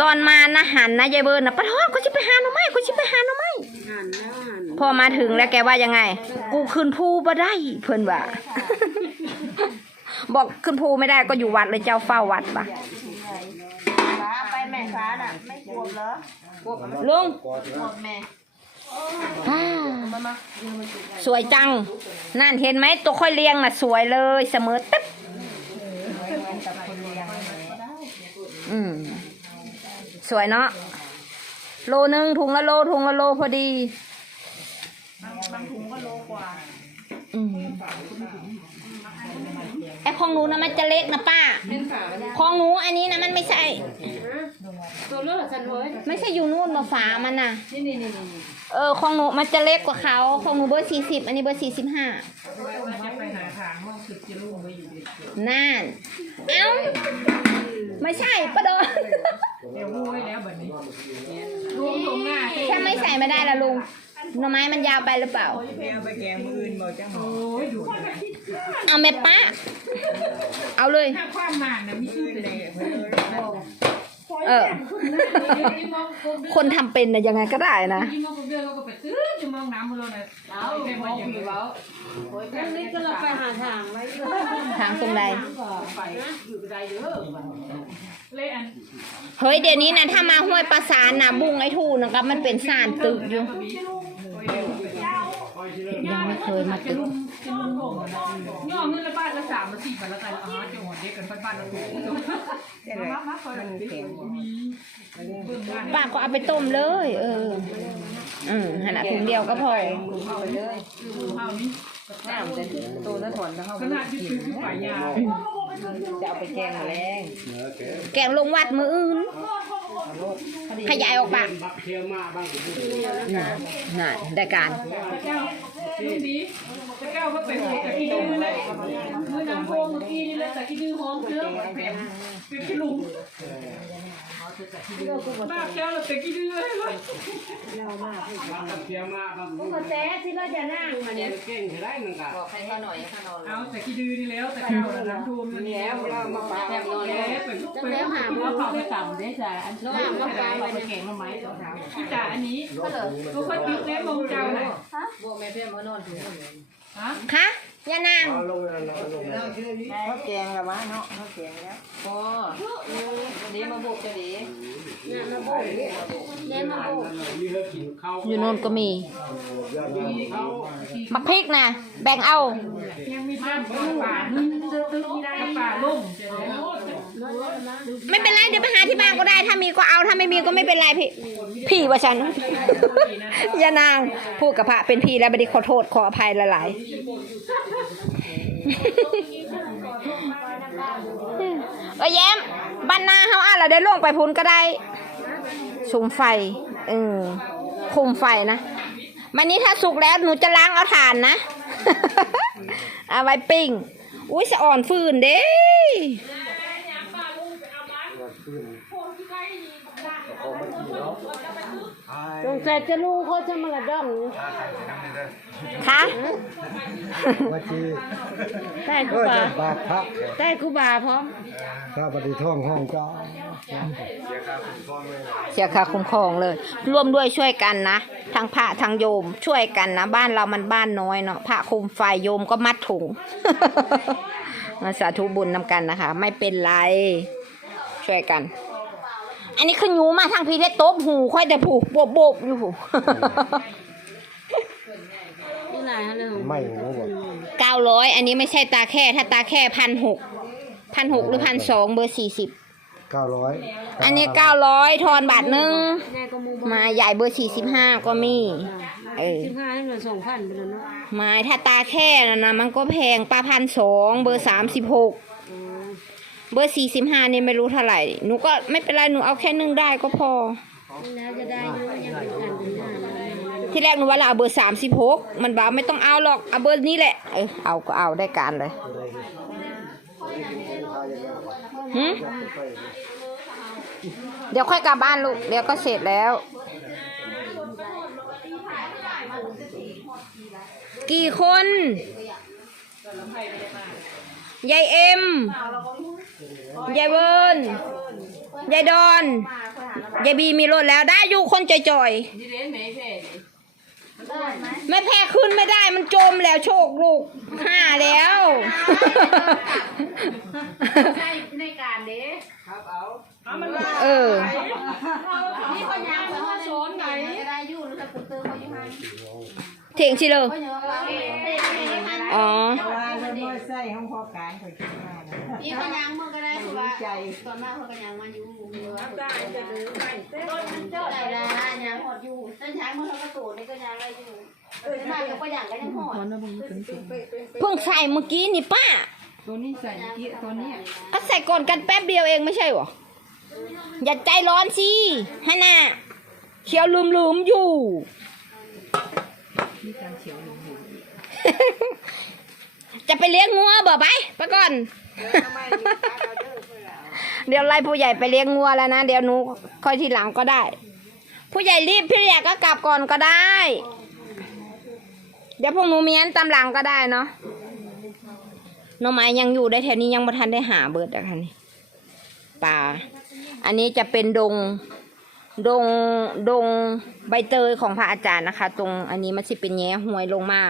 ตอนมานะหันนะยายเบิร์นนะปะท้อกูจะไปหาหน่อไม้กูจะไปหาหน่อไม้หันแล้วหันพอมาถึงแล้วแกว่ายังไง กูขึ้นภูบ่ได้เพื่อนว่า บอกขึ้นภูไม่ได้ก็อยู่วัดเลยเจ้าเฝ้าวัดปะฟ้าไปแม่ฟ้าน่ะไม่กลัวเหรอลุงกลัวแม่อ่าสวยจัง นั่นเห็นไหมตัวค่อยเลี้ยงน่ะ สวยเลยเสมอตึ๊บอืม สวยเนาะโลนึงถุงละโลถุงละโลพอดีบางถุงก็โลกว่าอืมไอของหนูนะมันจะเล็กนะป้าของหนูอันนี้นะมันไม่ใช่ตัวเลือกฉันเว้ยไม่ใช่อยู่นู่นมาฝามันน่ะนี่นี่นี่นี่เออของหนูมันจะเล็กกว่าเขาของหนูเบอร์สี่สิบอันนี้เบอร์สี่สิบห้าจะไปหาทางว่าคือจะรู้ไว้อยู่ดีนั่นเอ้าไม่ใช่ปะโดน เดี๋ยวรู้ไว้แล้วแบบนี้รวมตรงหน้าที่ถ้าไม่ใส่ไม่ได้ละลุงหน่อไม้มันยาวไปหรือเปล่าแกไปแกมืออื่นบอกจังโอ้ยดูเอาแม่ป้า เอาเลย ถ้าความหมานนะมีชื่อเลยเออ คนทำเป็นนะยังไงก็ได้นะ ยิ่งมองเดือนเราก็ไปตื้อจะมองน้ำมันเลยเอาแกมาอย่างนี้แล้วอันนี้ก็เราไปหาทางไว้ทางตรงใด ไปอยู่กระไดเยอะเลยอัน เฮ้ยเดี๋ยวนี้นะถ้ามาห้วยประสานนะบุ้งไอ้ทูนะครับมันเป็นสารตึกอยู่ ยังไม่เคยมาตึกย่อเงินละบาทละสามละสี่บาทละกันอ๋อจังหวัดเด็กกันบ้านเราถูกมามาคอยเข็มมีเบื้องป้าก็เอาไปต้มเลย เออ อืมขนาดถุงเดียวก็พอข้าวนี้น้ำจะตัวละถอนแล้วเขาขนาดที่คือฝ่ายยาว จะเอาไปแกงแรงแกงลงวัดมืออื่น ขยายออกปากน่ะได้การเจ้า ลุงดีเจ้าก็เป็นแต่อีดื้อเลยมือน้ำโพงเมื่อกี้นี่เลยแต่อีดื้อหอมเชื้อแผ่นเป็นขี้ลุงบ้าแก้วเราเป็นขี้ดื้อเลยก็แซ่ที่เราจะนั่งมาเนี่ยเอาแต่ขี้ดื้อนี่แล้วแต่เจ้าน้ำท่วมนี่แล้วเรามาปาแบบนอนแล้แล้ววเป็นทุกจังเป็นแล้วหาหัหมอวเขาเขาไปไปต่ำได้จ้ะอันเรานี้หามาไปไปแกงมาไหมพี่จ่าอันนี้ก็ค่อยติ๊กแล้วมองเจ้าเลยบอกแม่เพื่อนมานอนถึงฮะคะยานางเขาแกงแล้ววะเนาะเขาแกงแล้วพอดีมาบุกจะดีเนี่ยมาบุกเนี่ยมาบุกอยู่โน่นก็มีมักพริกนะแบ่งเอายังมีบ้านป่าตึกๆนี่ได้ป่าลุ่มจะ ไม่เป็นไรเดี๋ยวไปหาที่บ้านก็ได้ ถ้ามีก็เอาถ้าไม่มีก็ไม่เป็นไรพี่พี่ว่าฉัน ยานางพูดกับพระเป็นพี่แล้วไม่ได้ขอโทษขออภัยหลายๆเออแย้มบ้านนาเฮาอะเราได้ลงไปพุนก็ได้ชุมไฟเออคุมไฟนะมันนี้ถ้าสุกแล้วหนูจะล้างเอาถ่านนะเอาไว้ปิ้งอุ้ยสะอ่อนฟืนเด้ สงสัยจะรู้เขาจะมาละด้องคะว่าจีใต้กูก็บาจะบาดพักใต้กูบาพร้อมถ้าปฏิท่องห้องเจ้าเสียค่าคุ้มครองเลย ร่วมด้วยช่วยกันนะทั้งพระทั้งโยมช่วยกันนะ บ้านเรามันบ้านน้อยเนาะพระคุมไฟโยมก็มัดถุงมาสาธุบุญนำกันนะคะ ไม่เป็นไรช่วยกัน อันนี้คือหนูมาทางพีได้โต๊บหูค่อยแต่ผูกโบบโบอยู่นี่ไหนฮะเรื่องไม่หัวบ่เก้าร้อยอันนี้ไม่ใช่ตาแค่ ถ้าตาแค่พันหกพันหกหรือพันสองเบอร์สี่สิบเก้าร้อยอันนี้เก้าร้อยทอนบาทหนึ่งแม่ก็มูไมาใหญ่เบอร์สี่สิบห้าก็มี เออ สิบห้าให้เหลือสองพันไปแล้วเนาะ ไม้ถ้าตาแค่นะนะมันก็แพงปลาพันสองเบอร์สามสิบหก เบอร์สี่สิบห้านี่ไม่รู้เท่าไหร่ หนูก็ไม่เป็นไร หนูเอาแค่นึ่งได้ก็พอนี่นะจะได้รู้ยังเป็นกันถึงห้าแล้วที่แรกหนูว่าเราเอาเบอร์สามสิบหกมันบอกไม่ต้องเอาหรอก เอาเบอร์นี้แหละ เออเอาก็เอาได้การเลยหืมเดี๋ยวค่อยกลับบ้านลูก เดี๋ยวก็เสร็จแล้ว กี่คน ยายเอ็ม ยายเวิร์นยายดอน ยายบีมีรถแล้วได้อยู่คนจ่อยนี่เด้แม่แพ้นี่ๆไม่แพ้ขึ้นไม่ได้มันจมแล้วโชคลูกห้าแล้วในในการเด้เออนี่คนยางเขาสอนไหนเถียงชิเล ยอ๋อว่าเริ่มใส่ห้องพอการเขาคิดว่านะอีกคนยังมึงก็ได้คือว่าใจตอนมากเขาก็ยังมาอยู่ได้จะดื้อไปต้นมันเจ้าได้ละยังหอดอยู่ต้นช้างมันเขาก็โตนี่ก็ยังได้อยู่เออมากก็ยังก็ยังหอดเพิ่งใส่เมื่อกี้นี่ป้าตัวนี้ใส่เกี้ยตัวนี้ก็ใส่ก่อนกันแป๊บเดียวเองไม่ใช่หรออย่าใจร้อนสิฮะน่ะเขียวลืมลืมๆอยู่มีการเฉียวลงหู จะไปเลี้ยงงัวบ่ไปไปก่อน เดี๋ยวไล่ผู้ใหญ่ไปเลี้ยงงัวแล้วนะ เดี๋ยวหนูค่อยทีหลังก็ได้ ผู้ใหญ่รีบพี่อยากก็กลับก่อนก็ได้ เดี๋ยวพวกหนูมีอันตามหลังก็ได้เนาะน้องไม้ยังอยู่ได้แถวนี้ยังบ่ทันได้หาเบิดอะค่ะนี่ป่า อันนี้จะเป็นดง ดงดงใบเตยของพระอาจารย์นะคะ ตรงอันนี้มันสิเป็นแง่ห่วยลงมา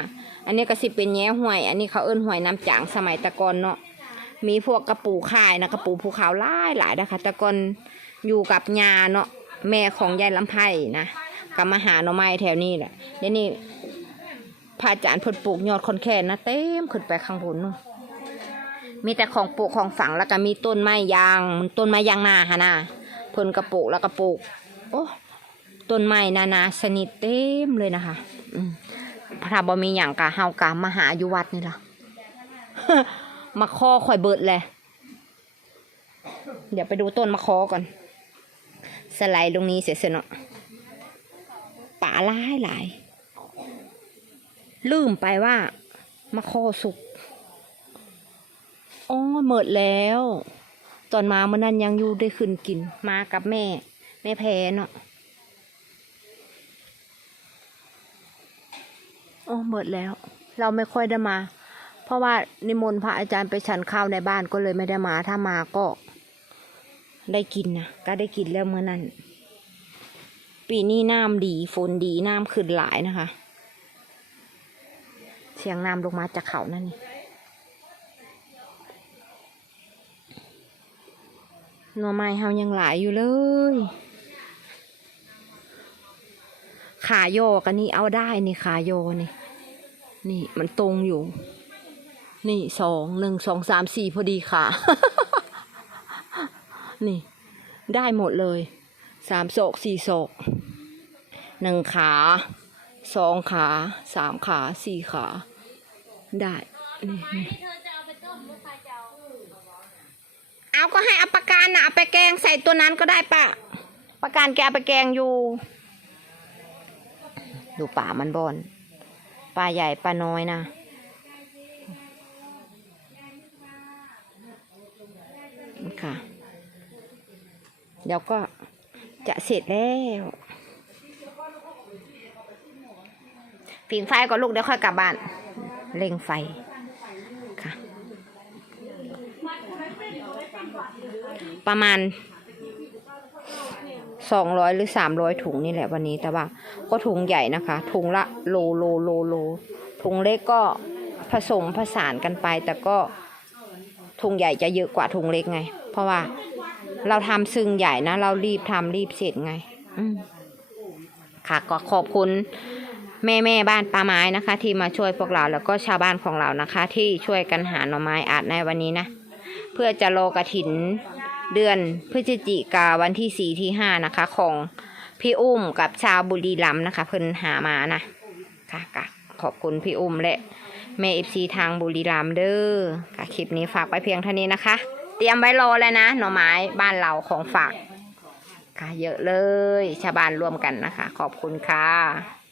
อันนี้ก็สิเป็นแง่ห่วย อันนี้เขาเอิ้นห่วยน้ำจางสมัยตะกอนเนาะมีพวกกระปูข่ายนะกระปูภูเขาหลายหลายนะคะตะกอนอยู่กับยาเนาะแม่ของยายลำไผ่นะก็มาหาหน่อไม้แถวนี้แหละเดี๋ยวนี้พระอาจารย์เพิ่นปลูกยอดคอนแคนนะเต็มขึ้นไปข้างบนมีแต่ของปลูกของฝังแล้วก็มีต้นไม้ยางต้นไม้ยางนาฮะนะเพิ่นกระปลูกแล้วก็ปลูก โอ้ต้นไม้นานาชนิดเต็มเลยนะคะอืมถ้าบ่มีอย่างกะเฮากะมาหาอยู่วัดนี่ล่ะมาคอข่อยเบิดเลย เดี๋ยวไปดูต้นมะคอก่อน สไลด์ตรงนี้เสร็จเนาะป่าหลายหลาย ลืมไปว่ามะคอสุกอ๋อหมดแล้ว ตอนมาเมื่อนั้นยังอยู่ได้ขึ้นกินมากับแม่ แม่แพ้เนาะโอ้หมดแล้ว เราไม่ค่อยได้มา เพราะว่านิมนต์พระอาจารย์ไปฉันข้าวในบ้านก็เลยไม่ได้มา ถ้ามาก็ได้กินนะก็ได้กินแล้วเมื่อนั้น ปีนี้น้ำดีฝนดีน้ำขึ้นหลายนะคะ เสียงน้ำลงมาจากเขานั่นนี่หน่อไม้เฮายังหลายอยู่เลย ขาโยกันนี่เอาได้นี่ขาโยนี่ นี่มันตรงอยู่ นี่สองหนึ่งสองสามสี่พอดีค่ะนี่ ได้หมดเลยสามโศกสี่โศกหนึ่งขาสองขาสามขาสี่ขา ได้นี่เอาก็ให้เอาปากการนะเอาไปแกงใส่ตัวนั้นก็ได้ปะปากการแกเอาไปแกงอยู่ ดูป่ามันบอนปลาใหญ่ปลาน้อยนะ ค่ะ เดี๋ยวก็จะเสร็จแล้วผิงไฟก่อนลูกเดี๋ยวค่อยกลับบ้าน เร่งไฟค่ะ ประมาณ สองร้อยหรือสามร้อยถุงนี่แหละวันนี้แต่ว่าก็ถุงใหญ่นะคะ ถุงละโลโลโลโลถุงเล็กก็ผสมผสานกันไป แต่ก็ถุงใหญ่จะเยอะกว่าถุงเล็กไง เพราะว่าเราทำซึ่งใหญ่นะ เรารีบทำรีบเสร็จไง อืมค่ะก็ขอบคุณแม่แม่บ้านป่าไม้นะคะ ที่มาช่วยพวกเราแล้วก็ชาวบ้านของเรานะคะ ที่ช่วยกันหาหน่อไม้อาจในวันนี้นะ เพื่อจะรอกระถิน เดือนพฤศจิกาวันที่สี่ที่ห้านะคะ ของพี่อุ้มกับชาวบุรีรัมย์นะคะ เพิ่นหามานะค่ะก็ขอบคุณพี่อุ้มและแม่เอฟซีทางบุรีรัมย์เด้อค่ะคลิปนี้ฝากไปเพียงเท่านี้นะคะ เตรียมไว้รอแล้วนะหน่อไม้บ้านเราของฝากค่ะเยอะเลยชาวบ้านร่วมกันนะคะ ขอบคุณค่ะ